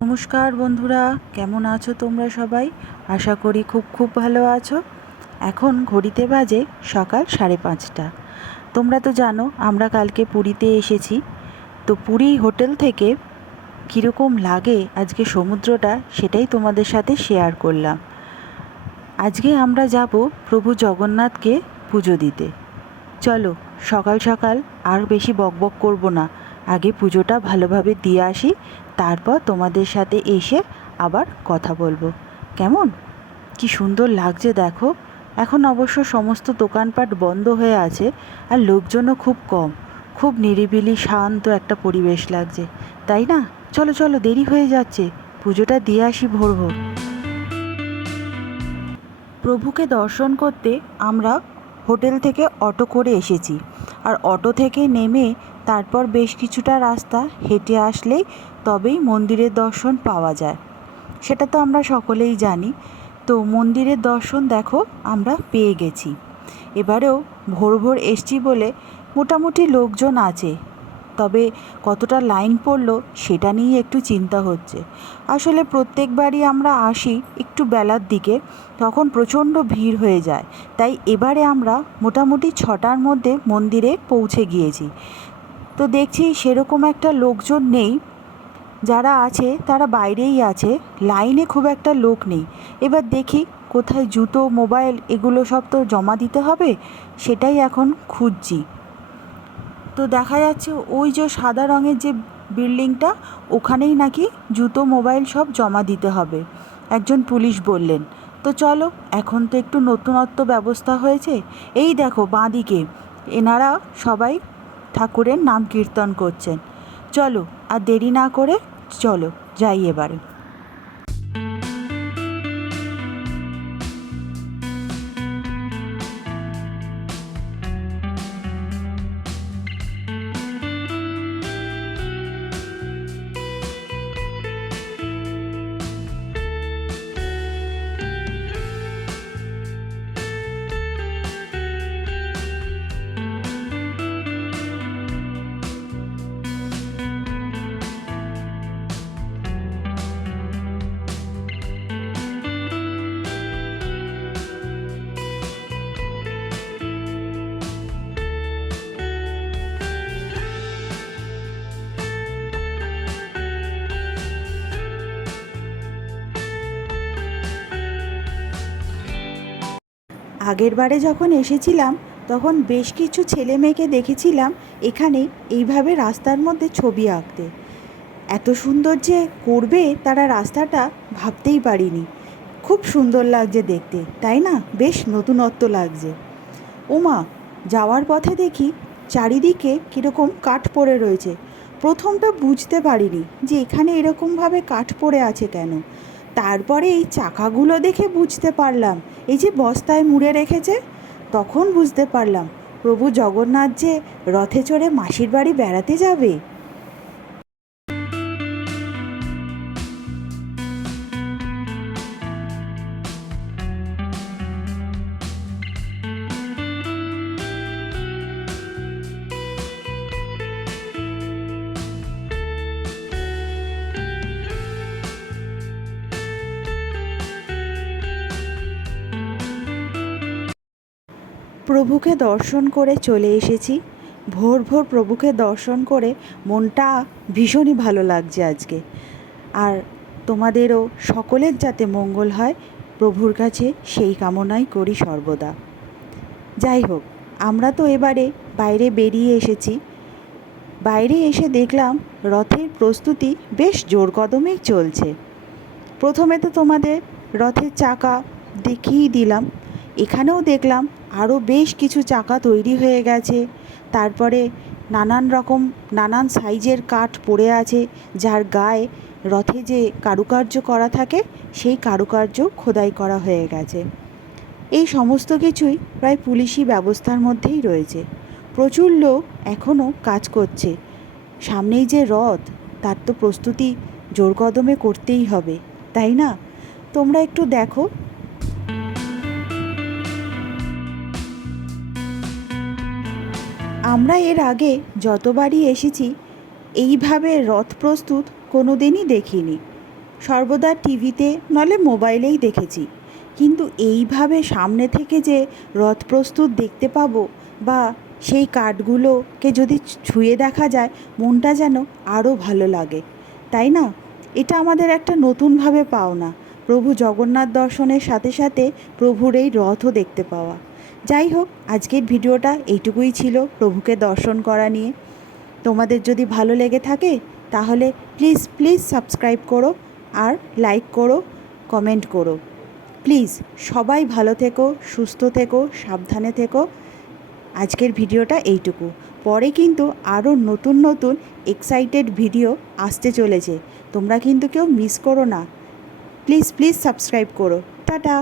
নমস্কার বন্ধুরা, কেমন আছো তোমরা সবাই? আশা করি খুব ভালো আছো। এখন ঘড়িতে বাজে সকাল 5:30। তোমরা তো জানো আমরা কালকে পুরীতে এসেছি। তো পুরী হোটেল থেকে কীরকম লাগে আজকে সমুদ্রটা, সেটাই তোমাদের সাথে শেয়ার করলাম। আজকে আমরা যাব প্রভু জগন্নাথকে পুজো দিতে। চলো সকাল সকাল আর বেশি বকবক করব না, আগে পুজোটা ভালোভাবে দিয়ে আসি, তারপর তোমাদের সাথে এসে আবার কথা বলবো। কেমন কি সুন্দর লাগছে দেখো। এখন অবশ্য সমস্ত দোকানপাট বন্ধ হয়ে আছে আর লোকজনও খুব কম। খুব নিরিবিলি শান্ত একটা পরিবেশ লাগছে, তাই না? চলো চলো, দেরি হয়ে যাচ্ছে, পুজোটা দিয়ে আসি ভোর ভোর। প্রভুকে দর্শন করতে আমরা হোটেল থেকে অটো করে এসেছি, আর অটো থেকে নেমে তারপর বেশ কিছুটা রাস্তা হেঁটে আসলেই তবেই মন্দিরের দর্শন পাওয়া যায়। সেটা তো আমরা সকলেই জানি। তো মন্দিরের দর্শন দেখো আমরা পেয়ে গেছি। এবারেও ভোর ভোর এসছি বলে মোটামুটি লোকজন আছে, তবে কতটা লাইন পড়লো সেটা নিয়ে একটু চিন্তা হচ্ছে। আসলে প্রত্যেকবারই আমরা আসি একটু বেলার দিকে, তখন প্রচণ্ড ভিড় হয়ে যায়। তাই এবারে আমরা মোটামুটি 6টার মধ্যে মন্দিরে পৌঁছে গিয়েছি। তো দেখছি সেরকম একটা লোকজন নেই, যারা আছে তারা বাইরেই আছে, লাইনে খুব একটা লোক নেই। এবার দেখি কোথায় জুতো, মোবাইল এগুলো সব তো জমা দিতে হবে, সেটাই এখন খুঁজছি। তো দেখা যাচ্ছে ওই যে সাদা রঙের যে বিল্ডিংটা, ওখানেই নাকি জুতো, মোবাইল সব জমা দিতে হবে, একজন পুলিশ বললেন। তো চলো, এখন তো একটু নতুনত্ব ব্যবস্থা হয়েছে। এই দেখো বাঁদিকে এনারা সবাই ঠাকুরের নাম কীর্তন করছেন। চলো আর দেরি না করে চলো যাই এবারে। আগের বারে যখন এসেছিলাম তখন বেশ কিছু ছেলে মেয়েকে দেখেছিলাম এখানে এইভাবে রাস্তার মধ্যে ছবি আঁকতে। এত সুন্দর যে করবে তারা রাস্তাটা ভাবতেই পারিনি। খুব সুন্দর লাগছে দেখতে, তাই না? বেশ নতুনত্ব লাগছে। ওমা, যাওয়ার পথে দেখি চারিদিকে কীরকম কাঠ পড়ে রয়েছে। প্রথমটা বুঝতে পারিনি যে এখানে এরকমভাবে কাঠ পড়ে আছে কেন। তারপরে এই চাকাগুলো দেখে বুঝতে পারলাম এই যে বস্তায় মুড়ে রেখেছে। তখন বুঝতে পারলাম প্রভু জগন্নাথ যে রথে চড়ে মাসির বাড়ি বেড়াতে যাবে। প্রভুকে দর্শন করে চলে এসেছি। ভোর ভোর প্রভুকে দর্শন করে মনটা ভীষণই ভালো লাগছে আজকে। আর তোমাদেরও সকলের যাতে মঙ্গল হয় প্রভুর কাছে সেই কামনাই করি সর্বদা। যাই হোক, আমরা তো এবারে বাইরে বেরিয়ে এসেছি। বাইরে এসে দেখলাম রথের প্রস্তুতি বেশ জোর কদমেই চলছে। প্রথমে তো তোমাদের রথের চাকা দেখিয়ে দিলাম। এখানেও দেখলাম আরও বেশ কিছু চাকা তৈরি হয়ে গেছে। তারপরে নানান সাইজের কাঠ পড়ে আছে, যার গায়ে রথে যে কারুকার্য করা থাকে সেই কারুকার্য খোদাই করা হয়ে গেছে। এই সমস্ত কিছুই প্রায় পুলিশি ব্যবস্থার মধ্যেই রয়েছে। প্রচুর লোক এখনও কাজ করছে। সামনেই যে রথ, তার তো প্রস্তুতি জোর কদমে করতেই হবে, তাই না? তোমরা একটু দেখো। আমরা এর আগে যতবারই এসেছি এইভাবে রথ প্রস্তুত কোনো দিনই দেখিনি। সর্বদা টিভিতে নলে মোবাইলেই দেখেছি, কিন্তু এইভাবে সামনে থেকে যে রথ প্রস্তুত দেখতে পাবো বা সেই কাঠগুলোকে যদি ছুঁয়ে দেখা যায়, মনটা যেন আরও ভালো লাগে, তাই না? এটা আমাদের একটা নতুনভাবে পাওনা, প্রভু জগন্নাথ দর্শনের সাথে সাথে প্রভুর এই রথও দেখতে পাওয়া। যাই হোক, আজকের ভিডিওটা এইটুকুই ছিল প্রভুকে দর্শন করা নিয়ে। তোমাদের যদি ভালো লেগে থাকে তাহলে প্লিজ প্লিজ সাবস্ক্রাইব করো, আর লাইক করো, কমেন্ট করো। প্লিজ সবাই ভালো থেকো, সুস্থ থেকো, সাবধানে থেকো। আজকের ভিডিওটা এইটুকু। পরে কিন্তু আরও নতুন নতুন এক্সাইটেড ভিডিও আসতে চলেছে, তোমরা কিন্তু কেউ মিস করো না। প্লিজ প্লিজ সাবস্ক্রাইব করো। টাটা।